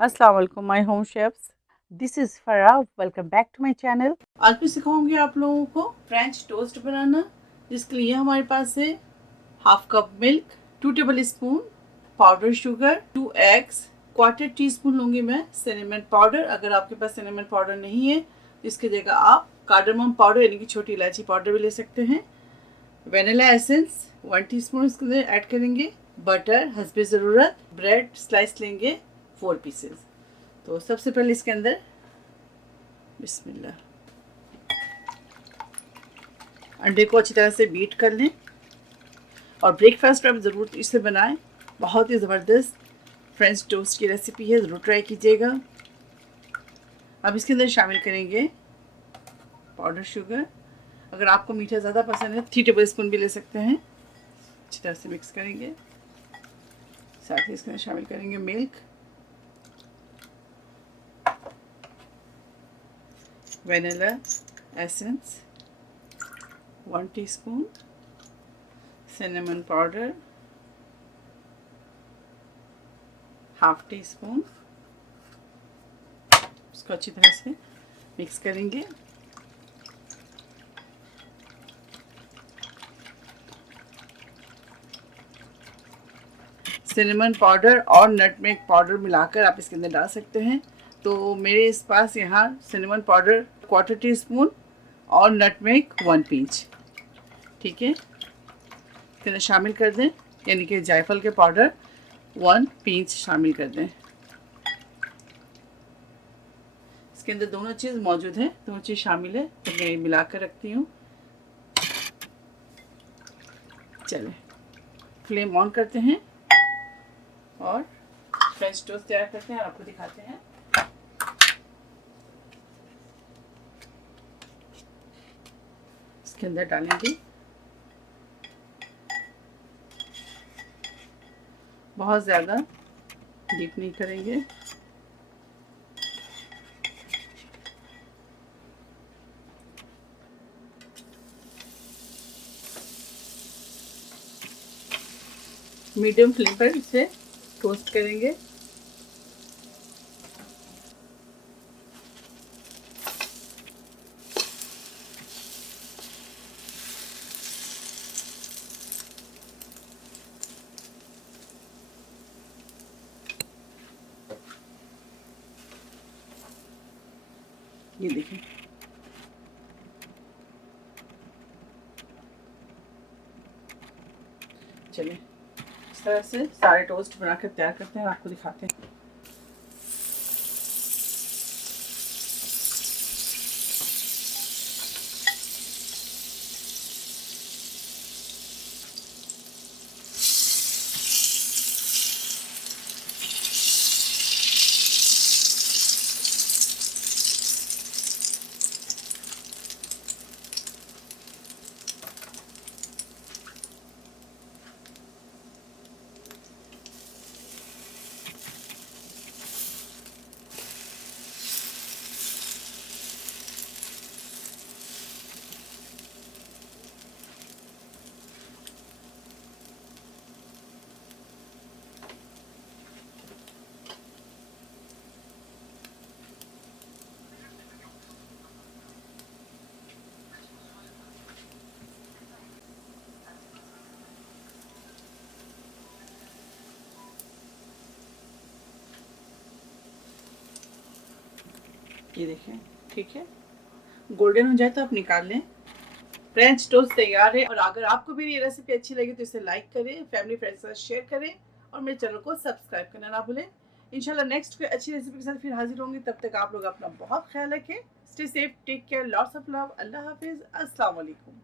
अस्सलाम वालेकुम my home chefs, this is Farah. Welcome back to my channel. आज मैं सिखाऊंगी आप लोगों को फ्रेंच टोस्ट बनाना, जिसके लिए हमारे पास है half cup milk, 2 table spoon powder sugar, 2 eggs, quarter tea spoon लूँगी मैं सिनेमन पाउडर। अगर आपके पास सिनेमन पाउडर नहीं है तो इसकी जगह आप कार्डमम पाउडर यानी कि छोटी इलायची पाउडर भी ले सकते हैं। वेनिला एसेंस 1 टीस्पून इसके अंदर ऐड करेंगे। बटर हस्बे ज़रूरत। ब्रेड स्लाइस लेंगे 4 पीसेस। तो सबसे पहले इसके अंदर बिस्मिल्लाह अंडे को अच्छी तरह से बीट कर लें और ब्रेकफास्ट पर आप ज़रूर इसे बनाएं। बहुत ही ज़बरदस्त फ्रेंच टोस्ट की रेसिपी है, ज़रूर ट्राई कीजिएगा। अब इसके अंदर शामिल करेंगे पाउडर शुगर। अगर आपको मीठा ज़्यादा पसंद है 3 टेबल स्पून भी ले सकते हैं। अच्छी तरह से मिक्स करेंगे। साथ ही इसके अंदर शामिल करेंगे milk, vanilla essence 1 teaspoon, cinnamon powder half tea spoon. इसको अच्छी तरह से मिक्स करेंगे। सिनेमन पाउडर और नटमेग पाउडर मिलाकर आप इसके अंदर डाल सकते हैं। तो मेरे इस पास यहाँ cinnamon powder quarter tea spoon और नटमेग 1 पिंच, ठीक है, इसके अंदर शामिल कर दें। यानी कि जायफल के पाउडर 1 पिंच शामिल कर दें। इसके अंदर दोनों चीज़ मौजूद है, दोनों चीज़ शामिल है, तो मैं मिला कर रखती हूँ। चलें फ्लेम ऑन करते हैं और फ्रेंच टोस्ट तैयार करते हैं और आपको दिखाते हैं। इसके अंदर डालेंगे, बहुत ज़्यादा डीप नहीं करेंगे। मीडियम फ्लेम पर इसे टोस्ट करेंगे। ये देखें, चलिए इस तरह से सारे टोस्ट बनाकर तैयार करते हैं और आपको दिखाते हैं। ये देखें, ठीक है, गोल्डन हो जाए तो आप निकाल लें। फ्रेंच टोस्ट तैयार है। और अगर आपको भी ये रेसिपी अच्छी लगी तो इसे लाइक करें, फैमिली फ्रेंड्स के साथ शेयर करें और मेरे चैनल को सब्सक्राइब करना ना भूलें। इंशाल्लाह नेक्स्ट कोई अच्छी रेसिपी के साथ फिर हाजिर होंगी। तब तक आप लोग अपना बहुत ख्याल रखें। Stay safe, take care, lots of love. अल्लाह हाफिज़, अस्सलाम वालेकुम।